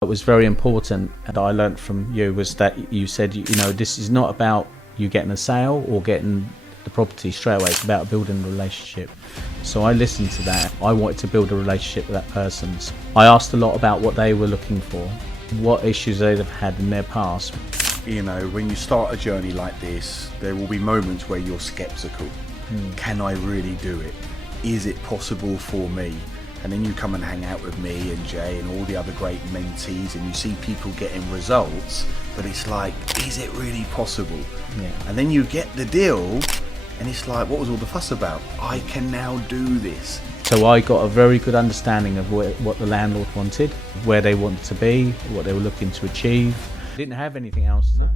What was very important that I learnt from you was that you said, this is not about you getting a sale or getting the property straight away. It's about building a relationship. So I listened to that. I wanted to build a relationship with that person. I asked a lot about what they were looking for, what issues they'd have had in their past. When you start a journey like this, there will be moments where you're skeptical. Can I really do it? Is it possible for me? And then you come and hang out with me and Jay and all the other great mentees, and you see people getting results, but it's like, is it really possible? Yeah. And then you get the deal, and it's like, what was all the fuss about? I can now do this. So I got a very good understanding of what the landlord wanted, where they wanted to be, what they were looking to achieve. Didn't have anything else to...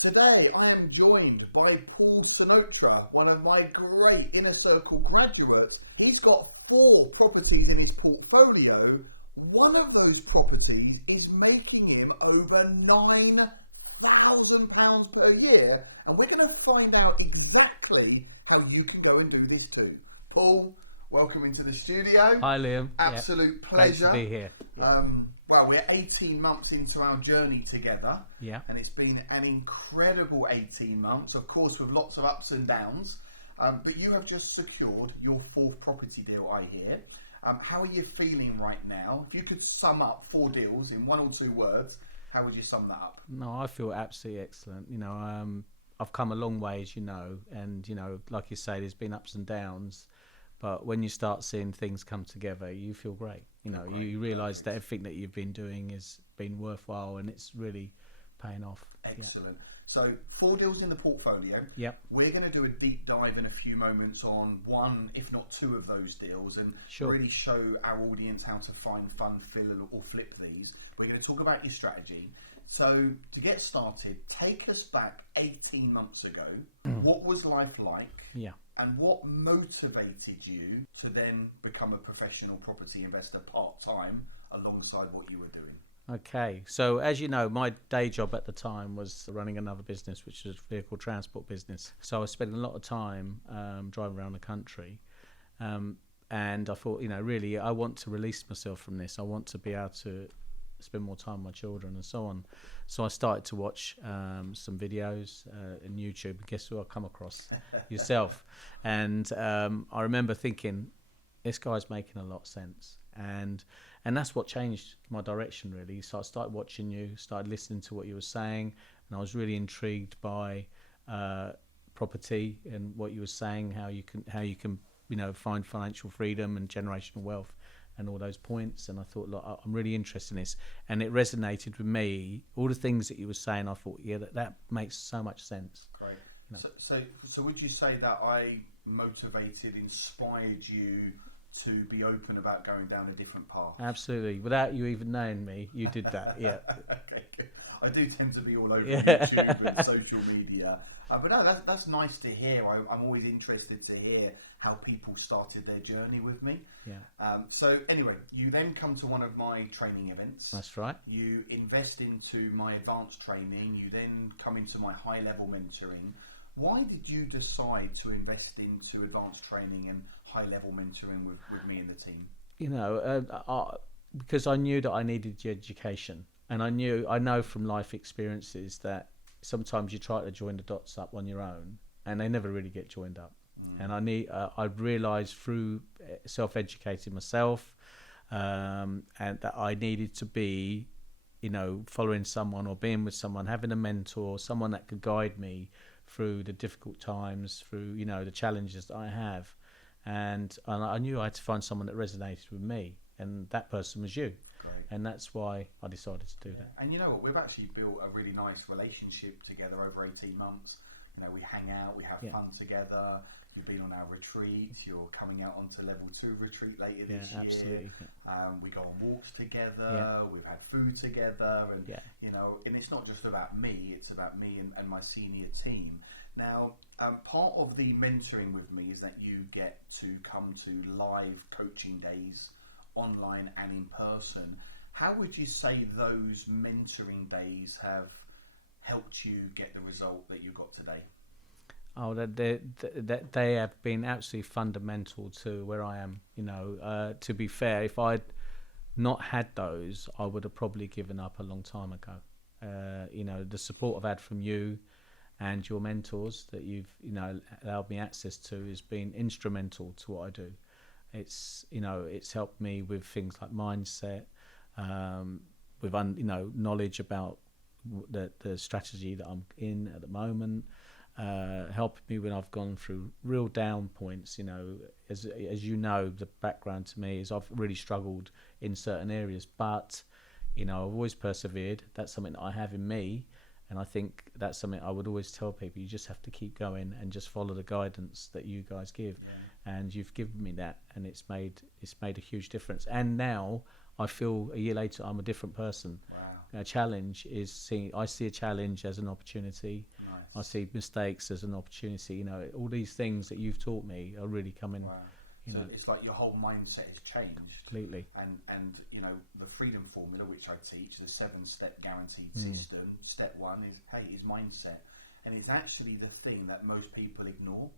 Today I am joined by Paul Snotra, one of my great Inner Circle graduates. He's got 4 properties in his portfolio. One of those properties is making him over £9,000 per year, and we're going to find out exactly how you can go and do this too. Paul, welcome into the studio. Hi Liam. Absolute pleasure. Great to be here. Yeah. Well, we're 18 months into our journey together, Yeah. and it's been an incredible 18 months, of course, with lots of ups and downs. But you have just secured your 4th property deal, I hear. How are you feeling right now? If you could sum up 4 deals in 1 or 2 words, how would you sum that up? No, I feel absolutely excellent. I've come a long way, as you know, and like you say, there's been ups and downs, but when you start seeing things come together, you feel great. You realise that everything that you've been doing has been worthwhile, and it's really paying off. Excellent. Yeah. So 4 deals in the portfolio. Yep. We're going to do a deep dive in a few moments on 1, if not 2 of those deals, and really show our audience how to find, fund, fill, or flip these. We're going to talk about your strategy. So to get started, take us back 18 months ago. What was life like? Yeah. And what motivated you to then become a professional property investor part-time alongside what you were doing? Okay, so as you know, my day job at the time was running another business, which was a vehicle transport business. So I was spending a lot of time driving around the country, and I thought, really, I want to release myself from this. I want to be able to spend more time with my children and so on. So I started to watch some videos on YouTube, and guess who I come across? Yourself. And I remember thinking, this guy's making a lot of sense. And that's what changed my direction, really. So I started watching you, started listening to what you were saying, and I was really intrigued by property and what you were saying, how you can find financial freedom and generational wealth and all those points. And I thought, look, I'm really interested in this, and it resonated with me. All the things that you were saying, I thought, yeah, that makes so much sense. Great. So would you say that I motivated, inspired you to be open about going down a different path? Absolutely. Without you even knowing me, you did that. Yeah. Okay, good. I do tend to be all over YouTube and social media. But no, that's nice to hear. I'm always interested to hear how people started their journey with me. Yeah. So anyway, you then come to one of my training events. That's right. You invest into my advanced training. You then come into my high-level mentoring. Why did you decide to invest into advanced training and high-level mentoring with me and the team? Because I knew that I needed the education, and I know from life experiences that sometimes you try to join the dots up on your own, and they never really get joined up. And I've realised through self-educating myself, and that I needed to be, following someone or being with someone, having a mentor, someone that could guide me through the difficult times, through the challenges that I have. And I knew I had to find someone that resonated with me, and that person was you. Great. And that's why I decided to do that. And you know what, we've actually built a really nice relationship together over 18 months. We hang out, we have fun together. You've been on our retreats, you're coming out onto level 2 retreat later this year. Absolutely. We go on walks together, we've had food together, and and it's not just about me, it's about me and my senior team. Now, part of the mentoring with me is that you get to come to live coaching days, online and in person. How would you say those mentoring days have helped you get the result that you got today? Oh, they have been absolutely fundamental to where I am. To be fair, if I'd not had those, I would have probably given up a long time ago. The support I've had from you and your mentors that you've allowed me access to has been instrumental to what I do. It's helped me with things like mindset, with knowledge about the strategy that I'm in at the moment, helping me when I've gone through real down points. As the background to me is I've really struggled in certain areas, but I've always persevered. That's something that I have in me, and I think that's something I would always tell people. You just have to keep going and just follow the guidance that you guys give, and you've given me that, and it's made a huge difference. And now I feel a year later I'm a different person. Wow. A challenge I see a challenge as an opportunity. Nice. I see mistakes as an opportunity. All these things that you've taught me are really coming. Wow. So it's like your whole mindset has changed completely. And the freedom formula, which I teach, the 7-step guaranteed system. Step 1 is mindset, and it's actually the thing that most people ignore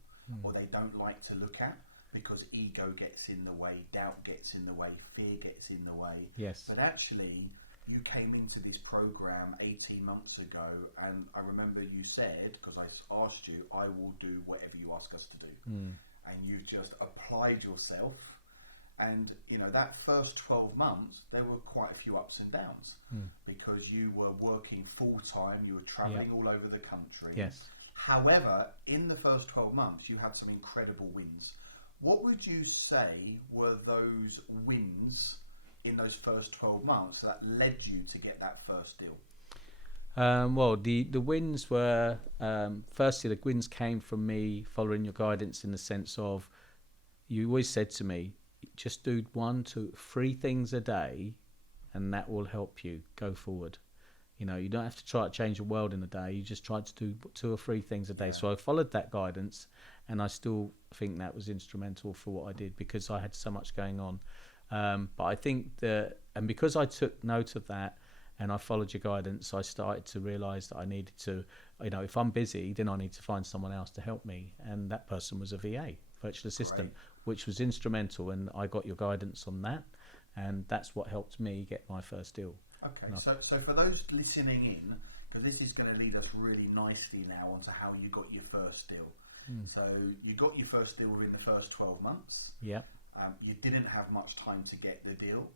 or they don't like to look at, because ego gets in the way, doubt gets in the way, fear gets in the way. Yes. But actually, you came into this program 18 months ago, and I remember you said, because I asked you, I will do whatever you ask us to do. And you've just applied yourself, and that first 12 months there were quite a few ups and downs, because you were working full time, you were traveling all over the country. Yes. However, in the first 12 months you had some incredible wins. What would you say were those wins in those first 12 months that led you to get that first deal? Well, the wins were, firstly, the wins came from me following your guidance, in the sense of, you always said to me, just do 1 to 3 things a day, and that will help you go forward. You don't have to try to change the world in a day. You just try to do 2 or 3 things a day. Yeah. So I followed that guidance, and I still think that was instrumental for what I did, because I had so much going on. But I think and because I took note of that, and I followed your guidance, I started to realise that I needed to, if I'm busy, then I need to find someone else to help me. And that person was a VA, virtual assistant, which was instrumental. And I got your guidance on that. And that's what helped me get my first deal. Okay, so for those listening in, because this is going to lead us really nicely now onto how you got your first deal. So you got your first deal within the first 12 months. Yeah. You didn't have much time to get the deal.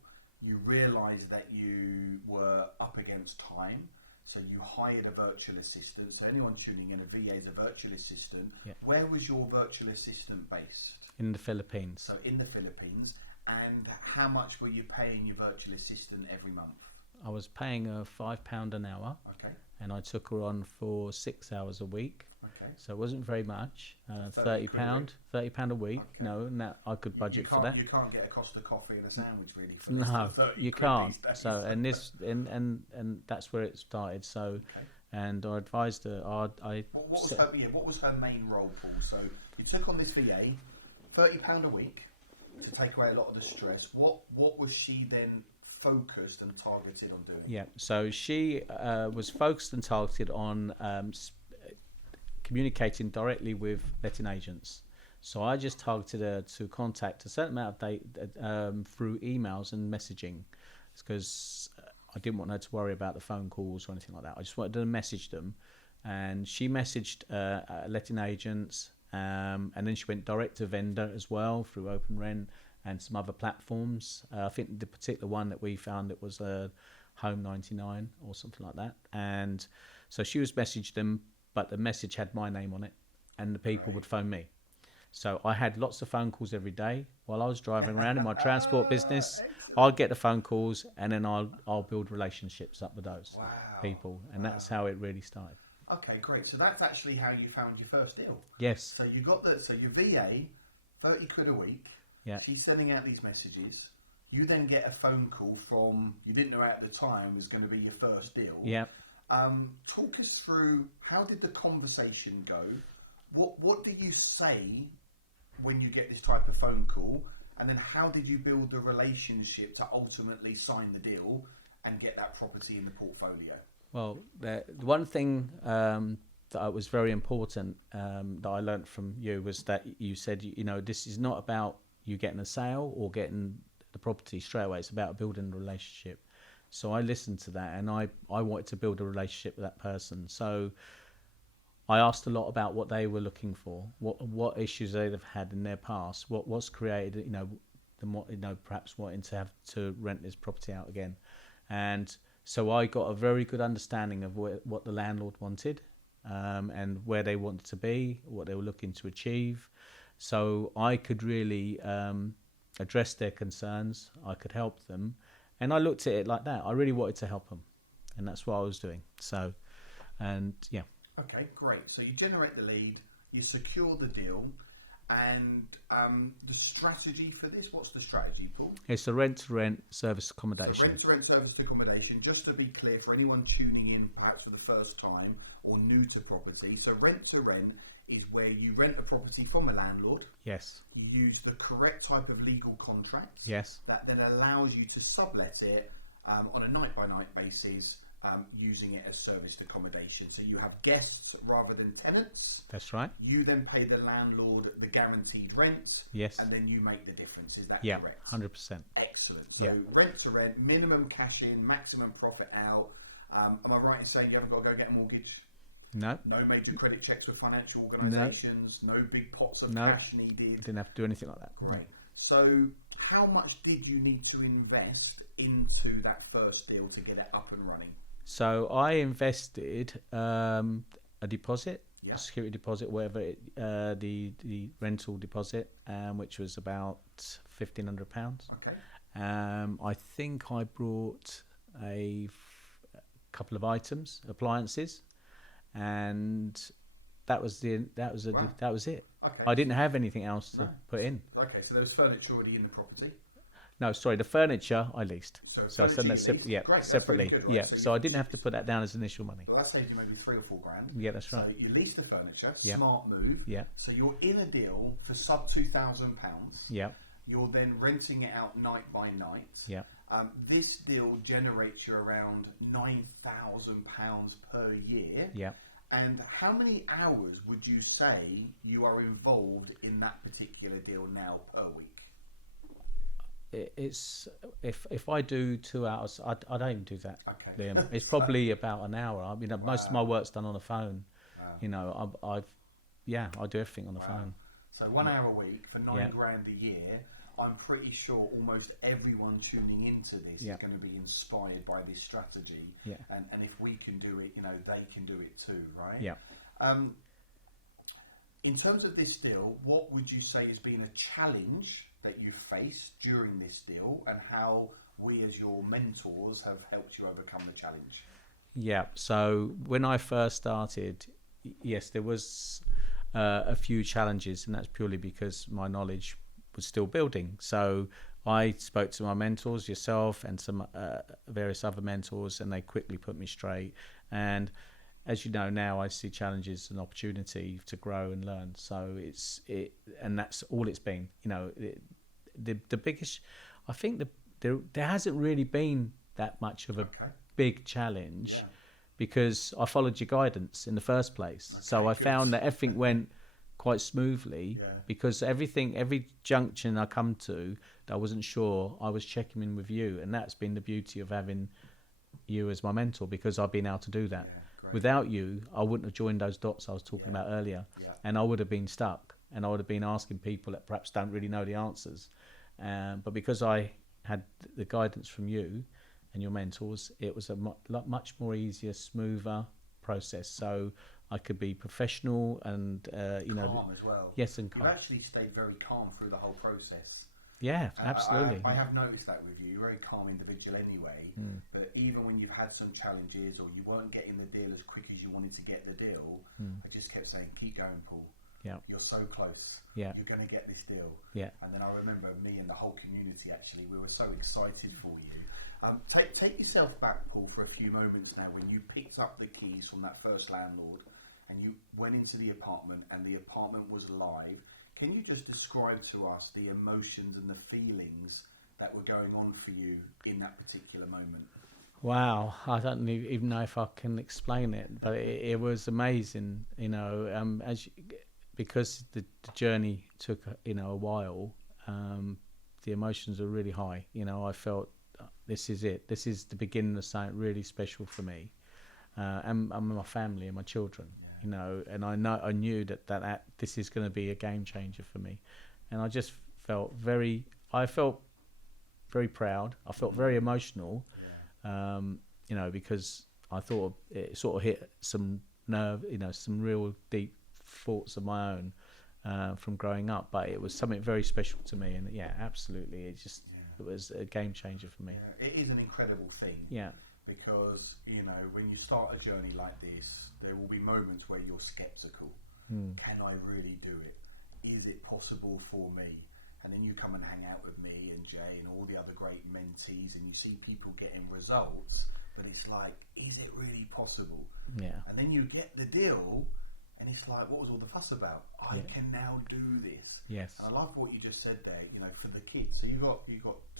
You realised that you were up against time, so you hired a virtual assistant. So anyone tuning in, a VA is a virtual assistant. Yeah. Where was your virtual assistant based? In the Philippines. So in the Philippines. And how much were you paying your virtual assistant every month? I was paying her £5 an hour. Okay. And I took her on for 6 hours a week. Okay. So it wasn't very much. £30 a week. Okay. And that I could budget for that. You can't get a Costa coffee and a sandwich really for this. No, you can't. So and that's where it started. So, okay. And I advised her. What was her main role, Paul? So you took on this VA, £30 a week to take away a lot of the stress. What was she then focused and targeted on doing? Yeah, so she was focused and targeted on communicating directly with letting agents. So I just targeted her to contact a certain amount of through emails and messaging, because I didn't want her to worry about the phone calls or anything like that. I just wanted to message them, and she messaged letting agents, and then she went direct to vendor as well through OpenRent and some other platforms. I think the particular one that we found, it was Home 99 or something like that. And so she was messaged them, but the message had my name on it, and the people would phone me. So I had lots of phone calls every day while I was driving around in my transport business. I'll get the phone calls, and then I'll build relationships up with those people, and that's how it really started. Okay, great. So that's actually how you found your first deal. Yes. So you got so your VA, 30 quid a week. Yeah. She's sending out these messages. You then get a phone call from, you didn't know at the time was going to be your first deal. Yeah. Talk us through, how did the conversation go? What do you say when you get this type of phone call? And then how did you build the relationship to ultimately sign the deal and get that property in the portfolio? Well, the one thing that was very important that I learned from you was that you said, this is not about you getting a sale or getting the property straight away. It's about building a relationship. So I listened to that, and I wanted to build a relationship with that person. So I asked a lot about what they were looking for, what issues they'd have had in their past, what's created, perhaps wanting to have to rent this property out again. And so I got a very good understanding of what the landlord wanted, and where they wanted to be, what they were looking to achieve. So I could really address their concerns. I could help them. And I looked at it like that. I really wanted to help them. And that's what I was doing. So, and yeah. Okay, great. So you generate the lead, you secure the deal, and the strategy for this, what's the strategy, Paul? It's the rent-to-rent service accommodation. So rent-to-rent service accommodation, just to be clear for anyone tuning in perhaps for the first time or new to property. So rent-to-rent is where you rent a property from a landlord. Yes. You use the correct type of legal contracts. Yes. That then allows you to sublet it on a night-by-night basis, using it as serviced accommodation. So you have guests rather than tenants. That's right. You then pay the landlord the guaranteed rent. Yes. And then you make the difference. Is that correct? 100%. Excellent. So rent to rent, minimum cash in, maximum profit out. Am I right in saying you haven't got to go get a mortgage? No. No major credit checks with financial organisations. No big pots of cash needed. Didn't have to do anything like that. Great. So how much did you need to invest into that first deal to get it up and running? So I invested a deposit, a security deposit, whatever, the rental deposit, which was about £1,500. Okay. I think I brought a couple of items, appliances, and that was it. Okay. I didn't have anything else to put in. Okay, so there was furniture already in the property. No, sorry, the furniture I leased. So I sent that separately. Great, right? So I didn't have to put that down as initial money. Well, that saves you maybe £3 or £4,000. Yeah, that's right. So you lease the furniture, smart move. Yeah. So you're in a deal for sub £2,000. Yeah. You're then renting it out night by night. Yeah. This deal generates you around £9,000 per year. Yeah. And how many hours would you say you are involved in that particular deal now per week? It's if I do 2 hours, I don't even do that. Okay. Liam. It's probably about an hour. I mean, most of my work's done on the phone. Wow. I do everything on the phone. So 1 hour a week for £9,000 a year. I'm pretty sure almost everyone tuning into this is going to be inspired by this strategy. Yeah. And if we can do it, they can do it too, right? Yeah. In terms of this deal, what would you say has been a challenge that you faced during this deal, and how we as your mentors have helped you overcome the challenge? Yeah. So when I first started, yes, there was a few challenges, and that's purely because my knowledge was still building. So I spoke to my mentors, yourself, and some various other mentors, and they quickly put me straight. And as you know, now I see challenges as an opportunity to grow and learn. So and that's all it's been. The biggest, I think there hasn't really been that much of a big challenge, because I followed your guidance in the first place. So I found that everything went quite smoothly, because every junction I come to that I wasn't sure, I was checking in with you, and that's been the beauty of having you as my mentor, because I've been able to do that. Without you, I wouldn't have joined those dots I was talking about earlier, and I would have been stuck, and I would have been asking people that perhaps don't really know the answers. But because I had the guidance from you and your mentors, it was a much more easier, smoother process. So I could be professional and calm as well. Yes, and calm. You've actually stayed very calm through the whole process. Yeah, absolutely. I have noticed that with you. You're a very calm individual anyway. But even when you've had some challenges, or you weren't getting the deal as quick as you wanted to get the deal, I just kept saying, keep going, Paul. Yeah. You're so close. Yeah. You're going to get this deal. Yeah. And then I remember me and the whole community, actually, we were so excited for you. Take yourself back, Paul, for a few moments now, when you picked up the keys from that first landlord and you went into the apartment and the apartment was live. Can you just describe to us the emotions and the feelings that were going on for you in that particular moment? Wow, I don't even know if I can explain it, but it was amazing, because the journey took a while. the emotions were really high. I felt this is it. This is the beginning of something really special for me, and my family and my children. And I knew that this is going to be a game changer for me, and I just felt very proud. I felt very emotional, because I thought it sort of hit some nerve, some real deep thoughts of my own from growing up. But it was something very special to me, and absolutely, it was a game changer for me. It is an incredible thing. Yeah. Because, when you start a journey like this, there will be moments where you're skeptical. Can I really do it? Is it possible for me? And then you come and hang out with me and Jay and all the other great mentees, and you see people getting results, but it's like, is it really possible? Yeah. And then you get the deal, and it's like, what was all the fuss about? I can now do this. Yes. And I love what you just said there, for the kids. So you got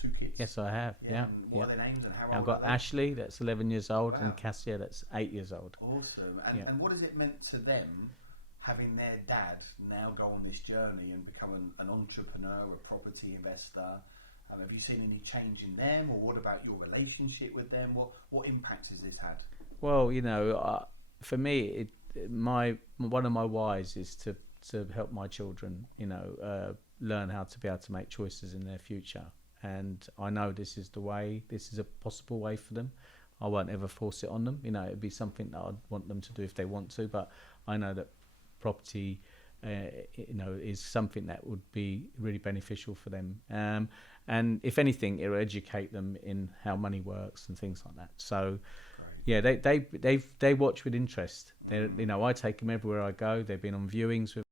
2 kids. Yes, I have. Yeah. And what are their names and how old I've got are they? Ashley, that's 11 years old, Wow. and Cassia, that's 8 years old. Awesome. And what has it meant to them having their dad now go on this journey and become an entrepreneur, a property investor? Have you seen any change in them, or what about your relationship with them? What impacts has this had? Well, for me, one of my whys is to help my children, learn how to be able to make choices in their future. And I know this is the way. This is a possible way for them. I won't ever force it on them. It'd be something that I'd want them to do if they want to. But I know that property, is something that would be really beneficial for them. And if anything, it'll educate them in how money works and things like that. So, yeah, they watch with interest. I take them everywhere I go. They've been on viewings with.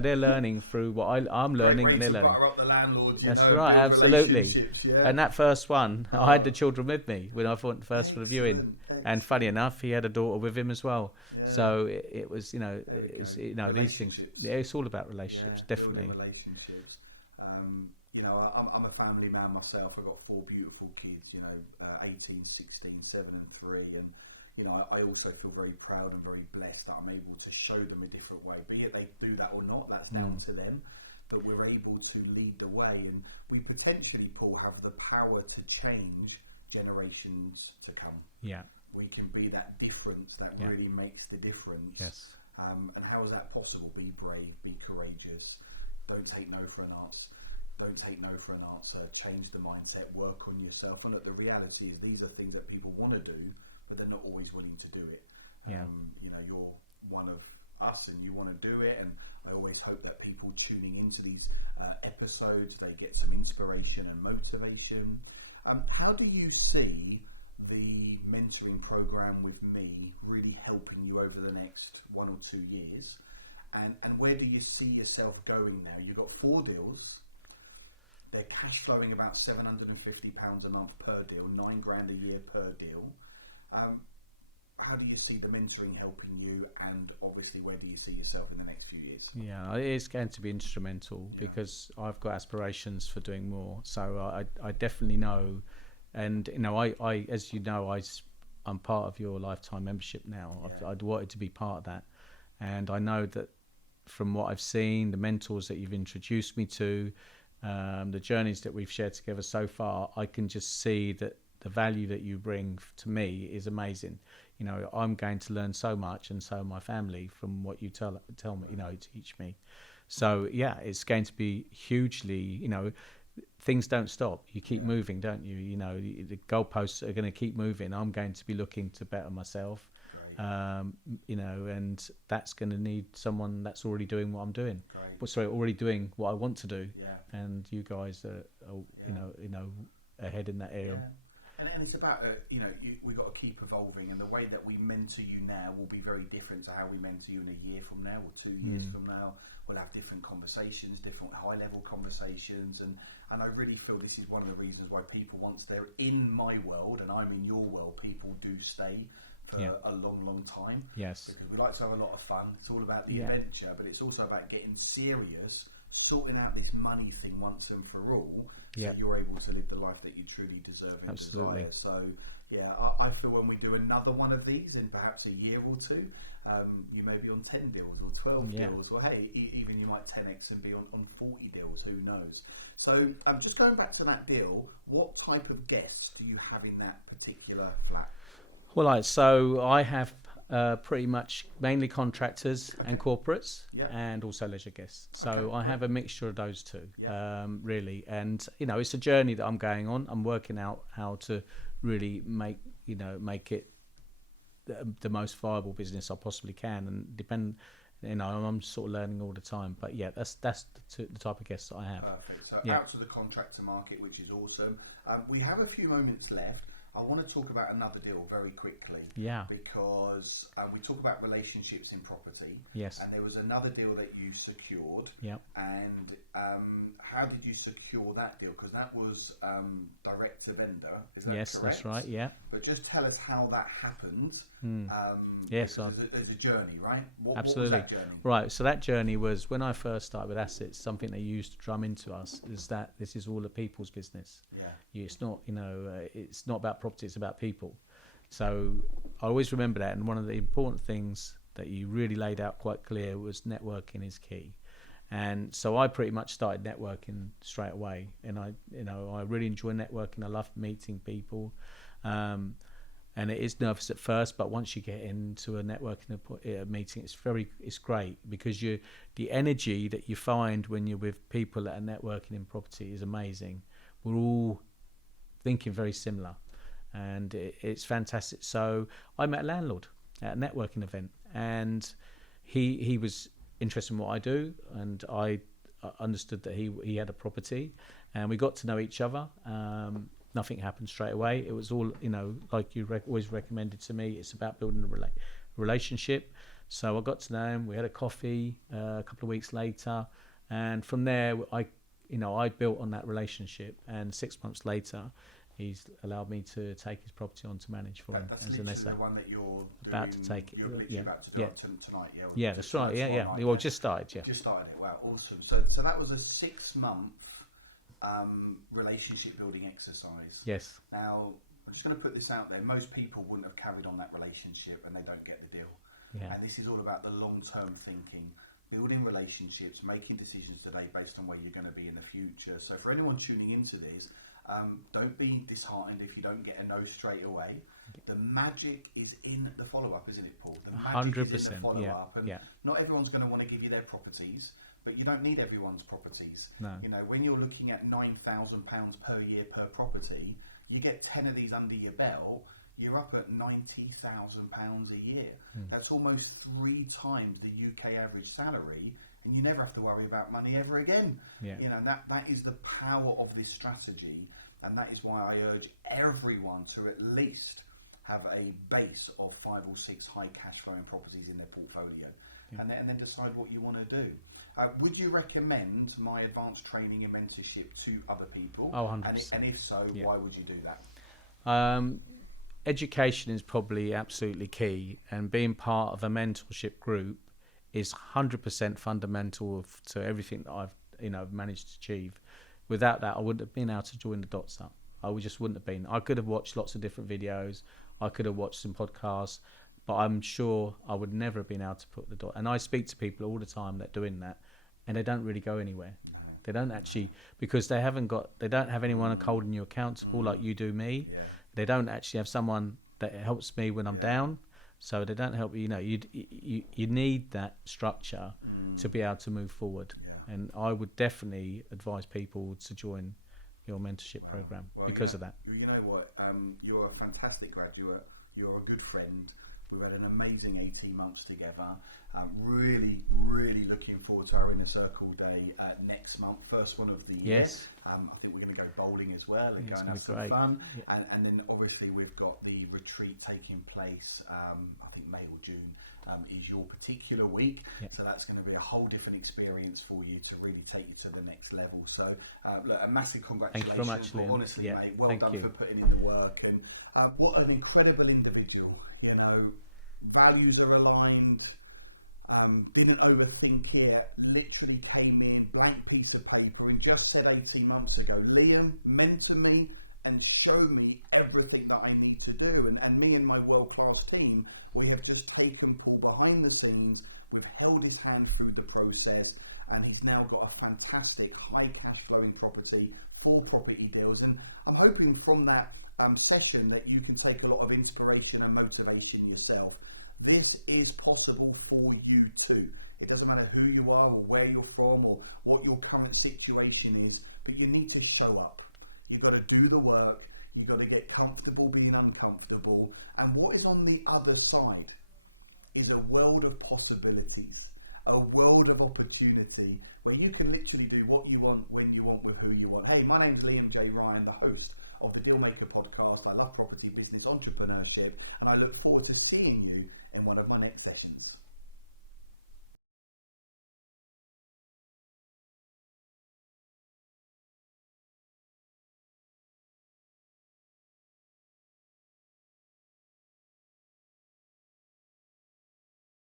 They're learning through what I'm learning, and they're learning. Up the landlords, That's right, absolutely. Yeah. And that first one, I had the children with me when I went first for the viewing. And funny enough, he had a daughter with him as well. Yeah. So it was, these things. Yeah, it's all about relationships, definitely. Relationships. I'm a family man myself. I've got 4 beautiful kids. 18, 16, 7, and 3, and. I also feel very proud and very blessed that I'm able to show them a different way. Be it they do that or not, that's down to them. But we're able to lead the way, and we potentially, Paul, have the power to change generations to come. Yeah. We can be that difference that really makes the difference. Yes. And how is that possible? Be brave, be courageous. Don't take no for an answer. Don't take no for an answer. Change the mindset, work on yourself. And look, the reality is these are things that people want to do, but they're not always willing to do it. You're one of us and you want to do it, and I always hope that people tuning into these episodes, they get some inspiration and motivation. How do you see the mentoring program with me really helping you over the next 1 or 2 years? And where do you see yourself going now? You've got 4 deals. They're cash flowing about £750 a month per deal, £9,000 a year per deal. How do you see the mentoring helping you, and obviously where do you see yourself in the next few years? Yeah, it's going to be instrumental because I've got aspirations for doing more. So I definitely know, and I as you know, I'm part of your lifetime membership now. I'd wanted to be part of that, and I know that from what I've seen, the mentors that you've introduced me to, the journeys that we've shared together so far, I can just see that the value that you bring to me is amazing. I'm going to learn so much, and so my family, from what you tell me, teach me. So it's going to be hugely, things don't stop. You keep moving, don't you? The goalposts are going to keep moving. I'm going to be looking to better myself. And that's going to need someone that's already doing what I'm doing. Already doing what I want to do. And you guys are ahead in that area. And it's about, we've got to keep evolving, and the way that we mentor you now will be very different to how we mentor you in a year from now or 2 years from now. We'll have different conversations, different high-level conversations, and I really feel this is one of the reasons why people, once they're in my world and I'm in your world, people do stay for a long, long time. Yes. Because we like to have a lot of fun. It's all about the adventure, but it's also about getting serious, sorting out this money thing once and for all, so you're able to live the life that you truly deserve and desire. So Yeah, I feel when we do another one of these in perhaps a year or two, you may be on 10 deals or 12 deals, or hey, even you might 10x and be on 40 deals, who knows. So just going back to that deal, what type of guests do you have in that particular flat? Well, so I have pretty much mainly contractors and corporates, and also leisure guests. So I have a mixture of those two, really. And it's a journey that I'm going on. I'm working out how to really make it the most viable business I possibly can, and I'm sort of learning all the time. But yeah, that's the type of guests that I have. Perfect. So out to the contractor market, which is awesome. We have a few moments left. I want to talk about another deal very quickly. Yeah. Because we talk about relationships in property. Yes. And there was another deal that you secured. Yeah. And how did you secure that deal? Because that was direct to vendor. Is that yes, correct? That's right. Yeah. But just tell us how that happened. Yes. There's a journey, right? Absolutely. What was that journey? Right. So that journey was when I first started with assets. Something they used to drum into us is that this is all a people's business. Yeah. It's not. It's not about property, it's about people. So I always remember that, and one of the important things that you really laid out quite clear was networking is key. And so I pretty much started networking straight away, and I really enjoy networking. I love meeting people, and it is nervous at first, but once you get into a networking meeting, it's great, because the energy that you find when you're with people that are networking in property is amazing. We're all thinking very similar, and it's fantastic. So I met a landlord at a networking event, and he was interested in what I do, and I understood that he had a property, and we got to know each other. Nothing happened straight away. It was all, like you always recommended to me, it's about building a relationship. So I got to know him. We had a coffee a couple of weeks later, and from there I built on that relationship, and 6 months later he's allowed me to take his property on to manage for him as an SA. The one that you're about to take it. You're literally about to do it tonight, yeah? Yeah, that's right. Yeah. Well, just started, yeah. Just started it. Wow, awesome. So that was a 6-month relationship building exercise. Yes. Now, I'm just going to put this out there. Most people wouldn't have carried on that relationship, and they don't get the deal. Yeah. And this is all about the long-term thinking, building relationships, making decisions today based on where you're going to be in the future. So for anyone tuning into this, don't be disheartened if you don't get a no straight away. The magic is in the follow-up, isn't it, Paul? The magic 100%, is in the follow-up. yeah. And not everyone's going to want to give you their properties, but you don't need everyone's properties. No. When you're looking at £9,000 per year per property, you get 10 of these under your belt, you're up at £90,000 a year. That's almost 3 times the UK average salary, and you never have to worry about money ever again. Yeah. That is the power of this strategy, and that is why I urge everyone to at least have a base of 5 or 6 high cash flowing properties in their portfolio, and then decide what you want to do. Would you recommend my advanced training and mentorship to other people? Oh, 100%. And if so, why would you do that? Education is probably absolutely key, and being part of a mentorship group is 100% fundamental to everything that I've managed to achieve. Without that, I wouldn't have been able to join the dots up. Just wouldn't have been. I could have watched lots of different videos. I could have watched some podcasts, but I'm sure I would never have been able to put the dot. And I speak to people all the time that are doing that, and they don't really go anywhere. No. They don't actually, because they don't have anyone holding you accountable like you do me. Yeah. They don't actually have someone that helps me when I'm down. So they don't help you. You need that structure to be able to move forward. Yeah. And I would definitely advise people to join your mentorship program because of that. You know what? You're a fantastic graduate. You're a good friend. We've had an amazing 18 months together. Really, really looking forward to our Inner Circle Day next month, first one of the year. Yes. I think we're going to go bowling as well and go and have some fun. Yeah. And then obviously we've got the retreat taking place, I think May or June is your particular week. Yeah. So that's going to be a whole different experience for you to really take you to the next level. So look, a massive congratulations. Thank you very much, Liam. Honestly, mate, well Thank done you. for putting in the work. And what an incredible individual. Values are aligned. Didn't overthink it, literally came in, blank piece of paper. He just said 18 months ago, Liam, mentor me and show me everything that I need to do. And me and my world-class team, we have just taken Paul behind the scenes, we've held his hand through the process, and he's now got a fantastic high cash flowing property for property deals. And I'm hoping from that session that you can take a lot of inspiration and motivation yourself. This is possible for you too. It doesn't matter who you are or where you're from or what your current situation is, but you need to show up. You've got to do the work, you've got to get comfortable being uncomfortable, and what is on the other side is a world of possibilities, a world of opportunity, where you can literally do what you want, when you want, with who you want. Hey, my name's Liam J. Ryan, the host of the Dealmaker podcast. I love property business entrepreneurship, and I look forward to seeing you in one of my next sessions.